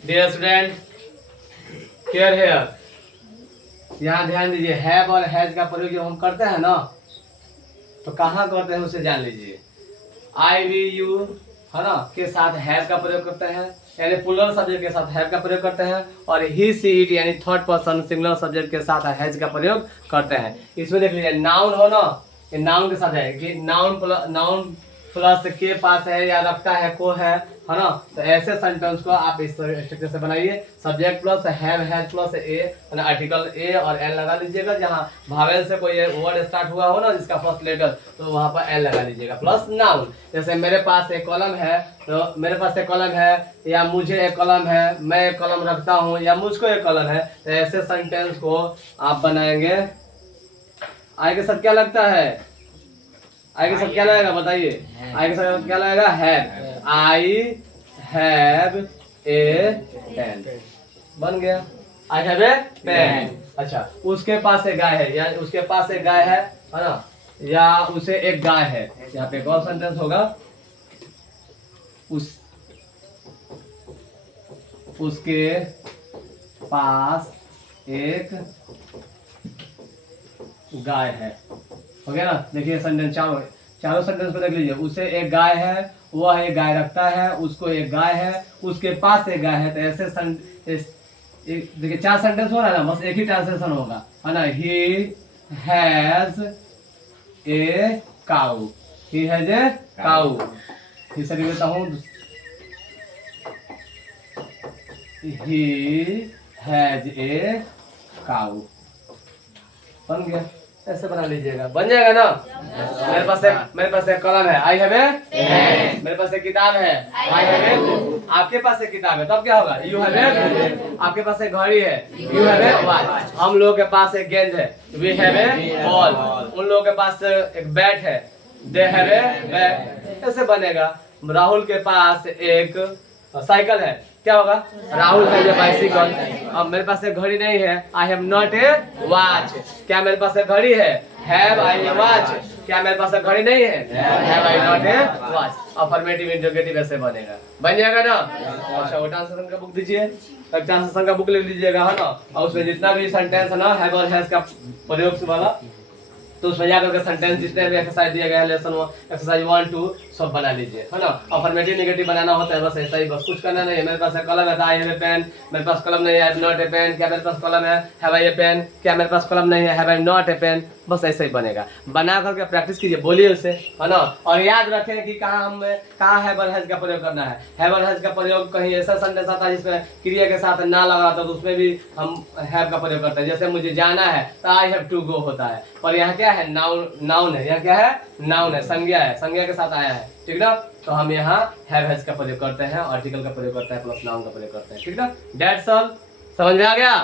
Dear student, care hair. यहाँ ध्यान दीजिए, हैव और हैज का प्रयोग जब हम करते हैं ना तो कहाँ करते हैं उसे जान लीजिए। आई वी यू है ना के साथ हैव का प्रयोग करते हैं, यानी प्लूरल सब्जेक्ट के साथ हैव का प्रयोग करते हैं, और ही सी इट यानी थर्ड पर्सन सिंगुलर सब्जेक्ट के साथ हैज का प्रयोग करते हैं। इसमें देख लीजिए नाउन हो ना, ये नाउन के साथ है कि नाउन प्लस के पास है या रखता है को है ना, तो ऐसे सेंटेंस को आप इस स्ट्रक्चर से बनाइए। Subject plus have has plus a article a और एन लगा लीजिएगा। जहाँ भावेल से कोई वर्ड स्टार्ट हुआ हो ना जिसका फर्स्ट लेटर, तो वहाँ पर एन लगा लीजिएगा। प्लस नाउन, जैसे मेरे पास एक कलम है, तो मेरे पास एक कलम है, या मुझे एक कलम है, मैं एक कलम रखता हूँ, या मुझको एक कलम है, तो ऐसे सेंटेंस को आप बनाएंगे। आई के साथ क्या लगता है? आई के साथ क्या लगेगा बताइए? आई के साथ क्या लगेगा? Have. I have a pen, बन गया। I have a pen. अच्छा, उसके पास एक गाय है, या उसके पास एक गाय है ना, या उसे एक गाय है। यहाँ पे कौन सेंटेंस होगा? उसके पास एक गाय है। हो गया ना? देखिए सेंटेंस, चारों सेंटेंस को देख लीजिए। उसे एक गाय है, वह एक गाय रखता है, उसको एक गाय है, उसके पास एक गाय है। तो ऐसे देखिए 4 सेंटेंस हो रहा है ना, बस एक ही ट्रांसलेशन होगा, है ना। He has a cow, he has a cow. फिर से लिख देता हूँ, ही हैज ए काऊ। बन गया। ऐसे बना लीजिएगा, बन जाएगा ना। मेरे पास एक कलम है, आई हैव ए पेन। मेरे पास एक किताब है, आई हैव ए बुक। आपके पास एक किताब है, तब क्या होगा? You have a book. आपके पास एक घड़ी है, यू हैव ए वॉच। हम लोगों के पास एक गेंद है, वी हैव ए बॉल। उन लोगों के पास एक बैट है, दे हैव ए बैट। ऐसे बनेगा। राहुल के पास एक साइकिल है, क्या होगा? राहुल है बाइसिकल। अब मेरे पास एक घड़ी नहीं है, I have not A watch. क्या मेरे पास एक घड़ी है? Have I A watch. क्या मेरे पास एक घड़ी नहीं है? Have I not A watch. Affirmative interrogative ऐसे बनेगा, बन जाएगा ना। अच्छा, वो ट्रांसलेशन का बुक दीजिए, ट्रांसलेशन का बुक ले लीजिएगा, है ना। और उसमें जितना भी सेंटेंस है ना हैव और हैज का प्रयोग वाला, तो उसमें जाकर के सेंटेंस जितने भी एक्सरसाइज दिया गया है, लेसन एक्सरसाइज 1 2 सब बना लीजिए, है ना। अफर्मेटिव नेगेटिव बनाना होता है, बस ऐसा ही, बस कुछ करना नहीं है। मेरे पास एक कलम है, आई हैव ए पेन। मेरे पास कलम नहीं है, I have not a pen. क्या मेरे पास कलम है? Have I a pen. क्या मेरे पास कलम नहीं है? Have I not a pen. बस ऐसे ही बनेगा। बना करके प्रैक्टिस कीजिए, बोलिए उसे, है ना। और याद रखें कि कहाँ हैव और हैज का प्रयोग करना है। हैव और हैज का प्रयोग कहीं ऐसा सेंटेंस आता है जिसमें क्रिया के साथ ना लगा था, तो उसमें भी हम हैव का प्रयोग करते हैं। जैसे मुझे जाना है, तो आई हैव टू गो होता है। और यहाँ क्या है? नाउन है। यहाँ क्या है? नाउन है, संज्ञा है, संज्ञा के साथ आया है, ठीक ना। तो हम यहाँ हैव हैज का प्रयोग करते हैं, आर्टिकल का प्रयोग करते हैं, प्लस नाउन का प्रयोग करते हैं, ठीक ना। That's all. समझ में आ गया?